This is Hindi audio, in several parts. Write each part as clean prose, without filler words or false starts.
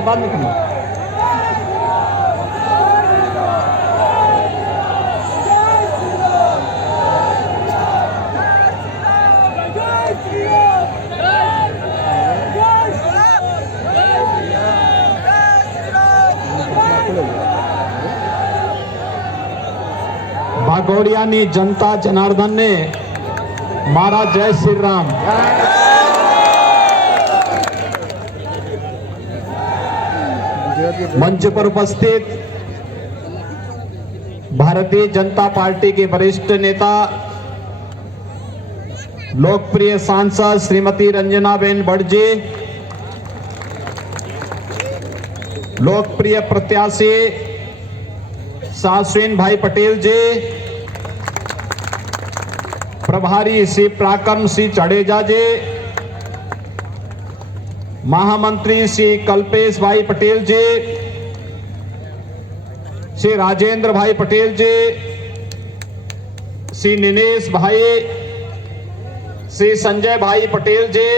बात बाद में करना। वाघोडियानी जनता जनार्दन ने मारा जय श्री राम। मंच पर उपस्थित भारतीय जनता पार्टी के वरिष्ठ नेता लोकप्रिय सांसद श्रीमती रंजनाबेन भट्ट जी, लोकप्रिय प्रत्याशी साश्विन भाई पटेल जी, प्रभारी श्री पराक्रम सिंह जडेजा जी, महामंत्री श्री कल्पेश भाई पटेल जी, श्री राजेंद्र भाई पटेल जी, श्री निनेश भाई, श्री संजय भाई पटेल जी,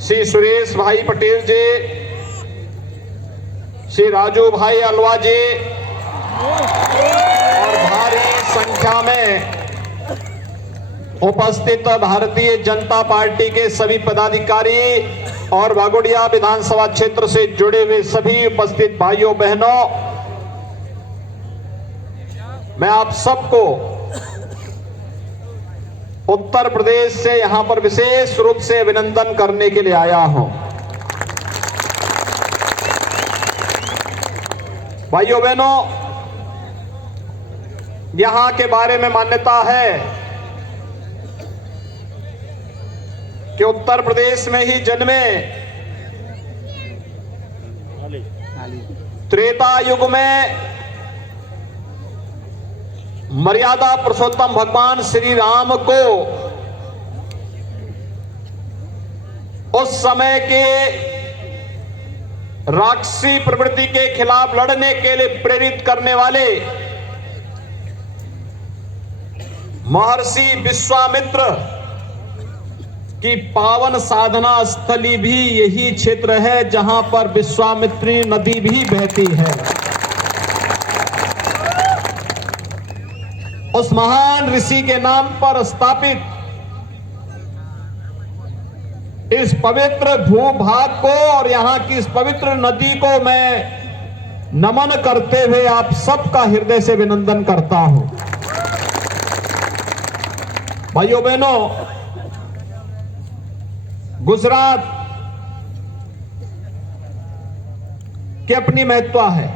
श्री सुरेश भाई पटेल जी, श्री राजू भाई अलवा जी और भारी संख्या में उपस्थित भारतीय जनता पार्टी के सभी पदाधिकारी और वाघोडिया विधानसभा क्षेत्र से जुड़े हुए सभी उपस्थित भाइयों बहनों, मैं आप सबको उत्तर प्रदेश से यहां पर विशेष रूप से अभिनंदन करने के लिए आया हूं। भाइयों बहनों, यहां के बारे में मान्यता है कि उत्तर प्रदेश में ही जन्मे, त्रेता युग में मर्यादा पुरुषोत्तम भगवान श्री राम को उस समय के राक्षसी प्रवृत्ति के खिलाफ लड़ने के लिए प्रेरित करने वाले महर्षि विश्वामित्र की पावन साधना स्थली भी यही क्षेत्र है जहां पर विश्वामित्री नदी भी बहती है। उस महान ऋषि के नाम पर स्थापित इस पवित्र भूभाग को और यहां की इस पवित्र नदी को मैं नमन करते हुए आप सबका हृदय से अभिनंदन करता हूं। भाइयों बहनों, गुजरात की अपनी महत्ता है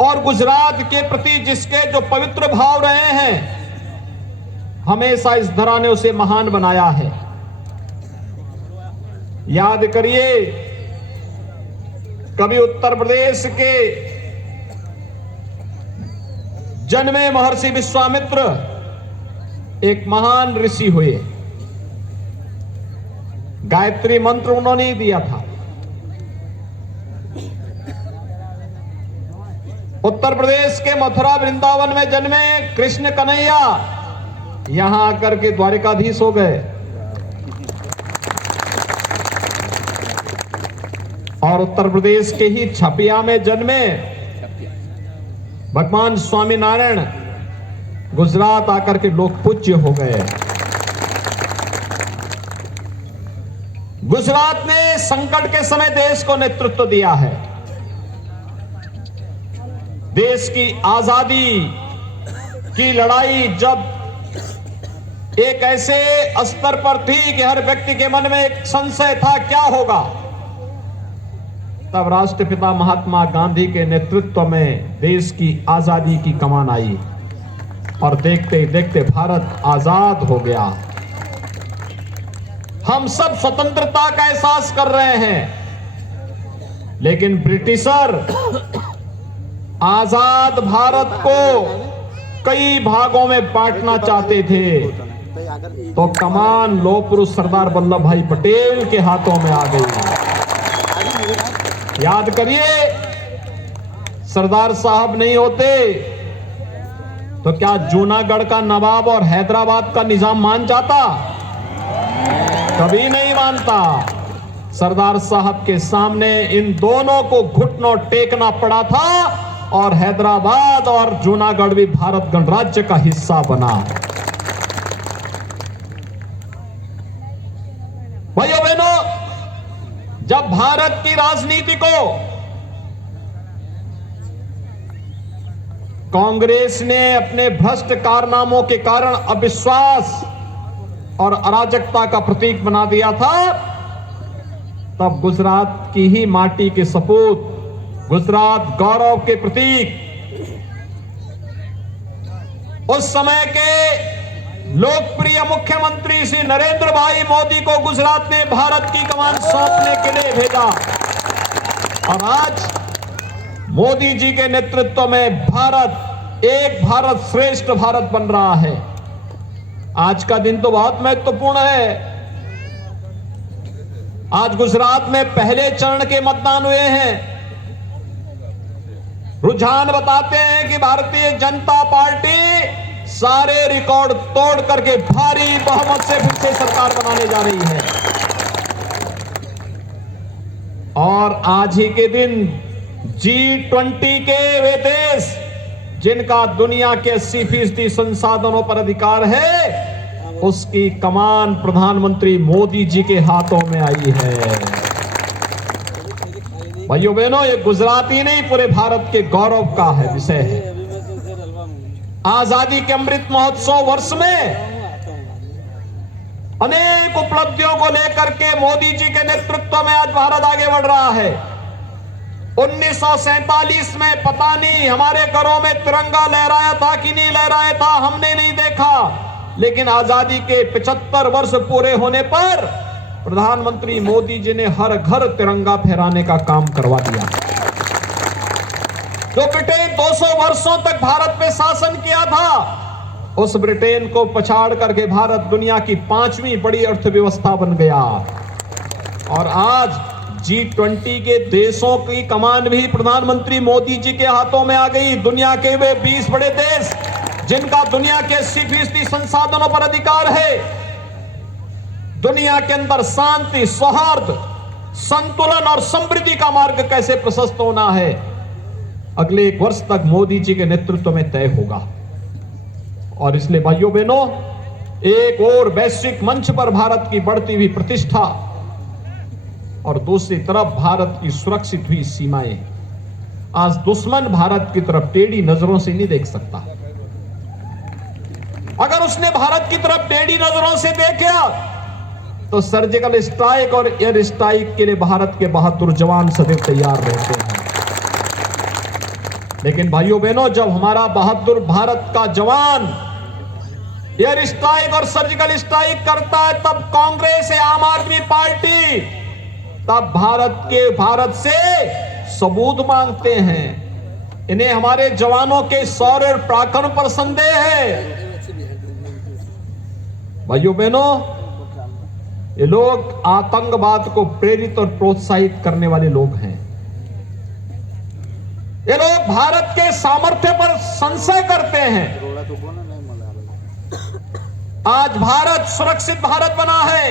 और गुजरात के प्रति जिसके जो पवित्र भाव रहे हैं, हमेशा इस धरा ने उसे महान बनाया है। याद करिए, कभी उत्तर प्रदेश के जन्मे महर्षि विश्वामित्र एक महान ऋषि हुए। गायत्री मंत्र उन्होंने ही दिया था। उत्तर प्रदेश के मथुरा वृंदावन में जन्मे कृष्ण कन्हैया यहां आकर के द्वारिकाधीश हो गए और उत्तर प्रदेश के ही छपिया में जन्मे भगवान स्वामीनारायण गुजरात आकर के लोक पूज्य हो गए। गुजरात ने संकट के समय देश को नेतृत्व दिया है। देश की आजादी की लड़ाई जब एक ऐसे स्तर पर थी कि हर व्यक्ति के मन में एक संशय था क्या होगा, तब राष्ट्रपिता महात्मा गांधी के नेतृत्व में देश की आजादी की कमान आई और देखते देखते भारत आजाद हो गया। हम सब स्वतंत्रता का एहसास कर रहे हैं, लेकिन ब्रिटिशर आजाद भारत को कई भागों में बांटना चाहते थे, तो कमान लौह पुरुष सरदार वल्लभ भाई पटेल के हाथों में आ गई। याद करिए, सरदार साहब नहीं होते तो क्या जूनागढ़ का नवाब और हैदराबाद का निजाम मान जाता? कभी नहीं मानता। सरदार साहब के सामने इन दोनों को घुटनों टेकना पड़ा था और हैदराबाद और जूनागढ़ भी भारत गणराज्य का हिस्सा बना। भाइयों बहनों, जब भारत की राजनीति को कांग्रेस ने अपने भ्रष्ट कारनामों के कारण अविश्वास और अराजकता का प्रतीक बना दिया था, तब गुजरात की ही माटी के सपूत, गुजरात गौरव के प्रतीक, उस समय के लोकप्रिय मुख्यमंत्री श्री नरेंद्र भाई मोदी को गुजरात ने भारत की कमान सौंपने के लिए भेजा। और आज मोदी जी के नेतृत्व में भारत एक भारत श्रेष्ठ भारत बन रहा है। आज का दिन तो बहुत महत्वपूर्ण है। आज गुजरात में पहले चरण के मतदान हुए हैं। रुझान बताते हैं कि भारतीय जनता पार्टी सारे रिकॉर्ड तोड़ करके भारी बहुमत से फिर से सरकार बनाने जा रही है। और आज ही के दिन G20 के वे देश जिनका दुनिया के 80% संसाधनों पर अधिकार है, उसकी कमान प्रधानमंत्री मोदी जी के हाथों में आई है। भाइयों बहनों, ये गुजरात ही नहीं पूरे भारत के गौरव का है विषय है। आजादी के अमृत महोत्सव वर्ष में अनेक उपलब्धियों को लेकर के मोदी जी के नेतृत्व में आज भारत आगे बढ़ रहा है। 1947 में पता नहीं हमारे घरों में तिरंगा लहराया था कि नहीं लहराया था, हमने नहीं देखा, लेकिन आजादी के 75 वर्ष पूरे होने पर प्रधानमंत्री मोदी जी ने हर घर तिरंगा फहराने का काम करवा दिया। जो ब्रिटेन 200 वर्षों तक भारत पे शासन किया था, उस ब्रिटेन को पछाड़ करके भारत दुनिया की 5वीं बड़ी अर्थव्यवस्था बन गया। और आज G20 के देशों की कमान भी प्रधानमंत्री मोदी जी के हाथों में आ गई। दुनिया के वे 20 बड़े देश जिनका दुनिया के 80% संसाधनों पर अधिकार है, दुनिया के अंदर शांति, सौहार्द, संतुलन और समृद्धि का मार्ग कैसे प्रशस्त होना है, अगले 1 वर्ष तक मोदी जी के नेतृत्व में तय होगा। और इसलिए भाइयों बहनों, एक और वैश्विक मंच पर भारत की बढ़ती हुई प्रतिष्ठा और दूसरी तरफ भारत की सुरक्षित हुई सीमाएं, आज दुश्मन भारत की तरफ टेढ़ी नजरों से नहीं देख सकता। अगर उसने भारत की तरफ टेढ़ी नजरों से देखा तो सर्जिकल स्ट्राइक और एयर स्ट्राइक के लिए भारत के बहादुर जवान सदैव तैयार रहते हैं। लेकिन भाइयों बहनों, जब हमारा बहादुर भारत का जवान एयर स्ट्राइक और सर्जिकल स्ट्राइक करता है, तब कांग्रेस या आम आदमी पार्टी तब भारत से सबूत मांगते हैं। इन्हें हमारे जवानों के शौर्य और पराक्रम पर संदेह है। भाइयों बहनों, ये लोग आतंकवाद को प्रेरित और प्रोत्साहित करने वाले लोग हैं। ये लोग भारत के सामर्थ्य पर संशय करते हैं। आज भारत सुरक्षित भारत बना है।